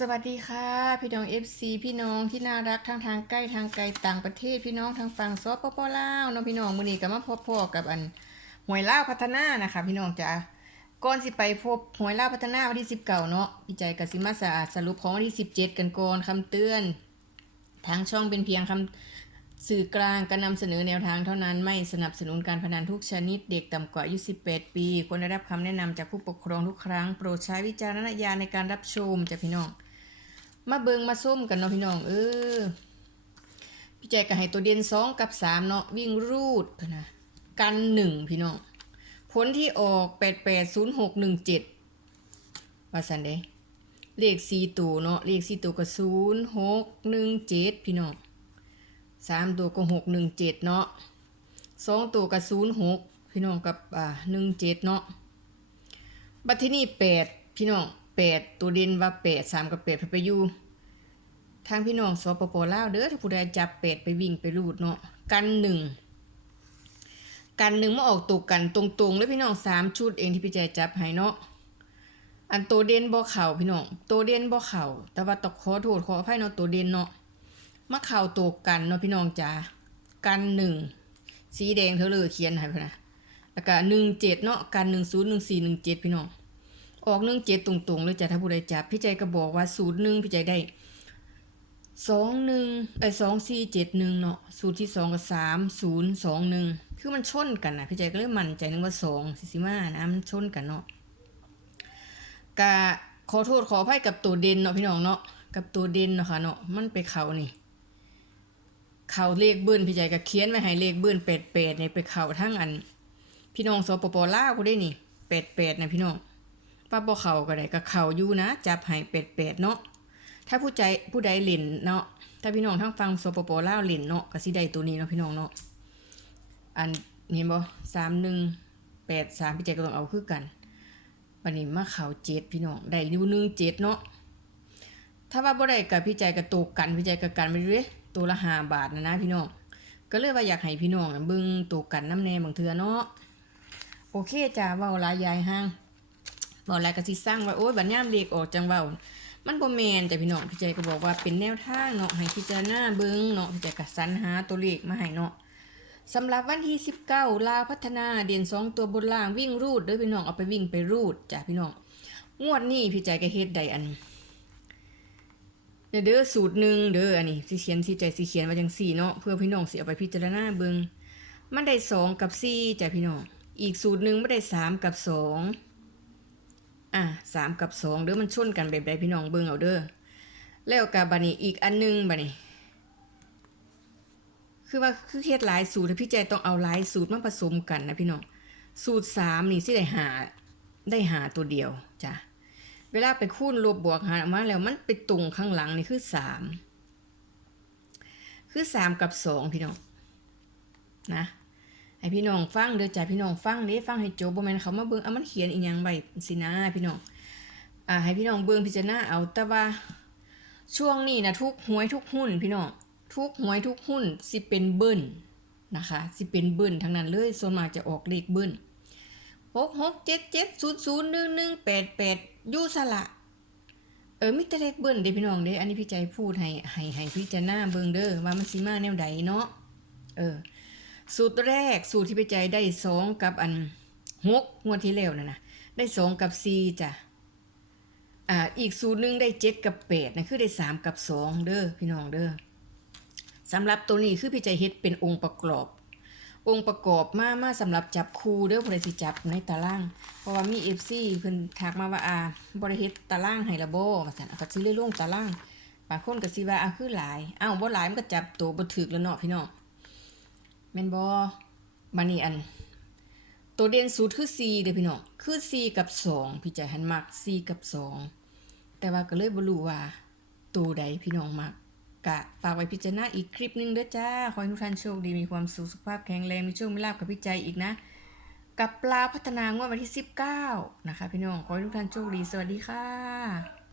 สวัสดีค่ะ พี่น้อง FC พี่น้องที่น่ารักทั้งทางใกล้ทางไกลต่างประเทศพี่น้องทางฝั่งสปปลาวเนาะพี่น้องมื้อนี้ก็มาพบพ่อกับอันหวยลาพัฒนานะคะ พี่น้องจ๋าก่อนสิไปพบหวยลาพัฒนาวันที่19เก่าเนาะพี่ใจกับสิมาสะอาดสรุปของวันที่17กันก่อนคำเตือน ทางช่องเป็นเพียงคำสื่อกลางการนำเสนอแนวทางเท่านั้นไม่สนับสนุนการพนันทุกชนิดเด็กต่ำกว่าอายุ18 ปีควรได้รับคำแนะนำจากผู้ปกครองทุกครั้ง โปรดใช้วิจารณญาณในการรับชมจากพี่น้อง มาเบิงมาส้มกันเนาะพี่น้องเออพี่แจก็ให้ตัวเด่นสองกับสามเนาะวิ่งรูดนะกันหนึ่งพี่น้องผลที่ออกแปดแปดศูนย์หกหนึ่งเจ็ดว่าสันเดเลขสี่ตัวเนาะเลขสี่ตัวก็ศูนย์หกหนึ่งเจ็ดพี่น้องสามตัวก็หกหนึ่งเจ็ดเนาะสองตัวก็ศูนย์หกพี่น้องกับอ่าหนึ่งเจ็ดเนาะบัดที่นี่แปดพี่น้อง แปดตัวเด่นว่าแปดสามกับแปดไปอยู่ทางพี่น้องสปปลาวเด้อถ้าผู้ใดจับเป็ดไปวิ่งไปรูดเนาะกันหนึ่งกันหนึ่งมาออกตกกันตรงๆแล้วพี่น้องสามชุดเองที่พี่แจจับให้เนาะอันตัวเด่นบ่เข่าพี่น้องตัวเด่นบ่เข่าแต่ว่าตกขอโทษขออภัยเนาะตัวเด่นเนาะมาเข่าตกกันเนาะพี่น้องจ๋ากันหนึ่งสีแดงเธอเลยเขียนให้พี่นะแล้วก็หนึ่งเจ็ดเนาะกันหนึ่งศูนย์หนึ่งสี่หนึ่งเจ็ดพี่น้อง ออกหนึ่งเจ็ดตรงๆเลยจ้ะถ้าผู้ใดจับพี่ใจก็บอกว่าศูนย์หนึ่งพี่ใจได้สองหนึ่งไอ้สองสี่เจ็ดหนึ่งเนาะสูตรที่สองกับสามศูนย์สองหนึ่งคือมันชนกันนะพี่ใจก็เลยมั่นใจนึกว่าสองสิสิมานะมันชนกันเนาะกะขอโทษขออภัยกับตัวเด่นเนาะพี่น้องเนาะกับตัวเด่นเนาะค่ะเนาะมันไปเขานี่เขาเลขเบิ้ลพี่ใจก็เขียนไว้ให้เลขเบิ้ลแปดแปดเนี่ยไปเขาทั้งอัน พี่น้องสปปลาวก็ได้นี่แปดแปดนะพี่น้อง ป้าบ่เข่าก็ได้ก็เขาอยู่นะ จับให้แปดแปดเนาะถ้าผู้ใจผู้ใดเล่นเนาะถ้าพี่น้องทั้งฟังสปโปล่าวเล่นเนาะก็สิได้ตัวนี้เนาะพี่น้องเนาะอันเห็นบ่สามหนึ่งแปดสามพี่ใจก็ต้องเอาคือกันวันนี้มาเข่าเจ็ดพี่น้องได้อยู่หนึ่งเจ็ดเนาะถ้าว่าบ่ได้กับพี่ใจกับตัวกันพี่ใจกับกันไปเรื่อยตัวละห้าบาทนะนะพี่น้องก็เลยว่าอยากให้พี่น้องเบิ่งตัวกันน้ำแน่บางเทือเนาะโอเคจ้าเว้าหลายยายห้าง เว้าหลายก็สิสร้างว่าโอ๊ยบัดยามเด็กออกจังเว้ามันบ่แมนจ้ะพี่น้องพี่ใจก็บอกว่าเป็นแนวทางเนาะให้พิจารณาเบิ่งเนาะพี่ใจก็สรรหาตัวเลขมาให้เนาะสำหรับวันที่ 19 ลาวพัฒนาเด่น2ตัวบนล่างวิ่งรูดเด้อพี่น้องเอาไปวิ่งไปรูดจ้ะพี่น้องงวดนี้พี่ใจก็เฮ็ดได้อันเด้อสูตรหนึ่งเด้ออันนี้สิเขียนสิใจสิเขียนว่าจังซี่เนาะเพื่อพี่น้องสิเอาไปพิจารณาเบิงมันได้2กับ4จ้ะพี่น้องอีกสูตรหนึงไม่ได้3กับ2อ่่ะสามกับสองเด้อมันชนกันแบบใดพี่น้องเบิ่งเอาเด้อแล้วกับบานี้อีกอันหนึงบานี้ คือว่าคือเฮ็ดหลายสูตรพี่ใจต้องเอาหลายสูตรมาผสมกันนะพี่น้องสูตรสามนี่สิได้หาได้หาตัวเดียวจ้ะเวลาไปคูณลบบวกหารออกมาแล้วมันไปตรงข้างหลังนี่คือสามคือสามกับสองพี่น้องนะ ให้พี่น้องฟังเด้อจ้ะพี่น้องฟังเด้ฟังให้จบบ่แม่นเขามาเบิ่งเอามันเขียนอีหยังไว้สินะพี่น้องอ่าให้พี่น้องเบิ่งพิจารณาเอาแต่ว่าช่วงนี้นะทุกหวยทุกหุ้นพี่น้องทุกหวยทุกหุ้นสิเป็นเบิ้ลนะคะสิเป็นเบิ้ลทั้งนั้นเลยส่วนมากจะออกเลขเบิ้ลหกหกเจ็ดเจ็ดศูนย์ศูนย์หนึ่งหนึ่งแปดแปดยูสละเออมิตรเลขเบิ้ลเด้พี่น้องเด้อันนี้พี่ใจพูดให้ให้ให้พิจารณาเบิ่งเด้อว่ามันสิมาแนวใดเนาะเออ สูตรแรกสูตรที่ไปใจได้สองกับอันหกงวดที่แล้วนะนะได้สองกับสี่จ้ะอ่าอีกสูตรหนึ่งได้เจ็ดกับแปดนะคือได้สามกับสองเด้อพี่น้องเด้อสำหรับตัวนี้คือพี่ใจเฮ็ดเป็นองค์ประกอบ องค์ประกอบมามาสำหรับจับคูเด้อผู้ใดสิจับในตาราง เพราะว่ามีเอฟซีเพิ่นทักมาว่าอ่าบริเฮ็ดตารางให้ละบ่ว่าซั่นอาก็สิเลยลงตารางบางคนก็สิว่าอะคือหลายอ้าวบ่หลายมันก็จับตัวบ่ถึกแล้วเนาะพี่น้อง แม่นบอมานี่อัน ตัวเด่นสุดคือ C เด้อพี่น้อง คือ C กับ 2 พี่ใจหันมัก C กับ 2 แต่ว่าก็เลยบ่รู้ว่า ตัวใดพี่น้องมักกะฝากไว้พิจารณาอีกคลิปนึงเด้อจ้า ขอให้ทุกท่านโชคดีมีความสุขสุขภาพแข็งแรงมีโชคมีลาภกับพี่ใจอีกนะ กับปลาพัฒนางวดวันที่ 19 นะคะ พี่น้อง ขอให้ทุกท่านโชคดี สวัสดีค่ะ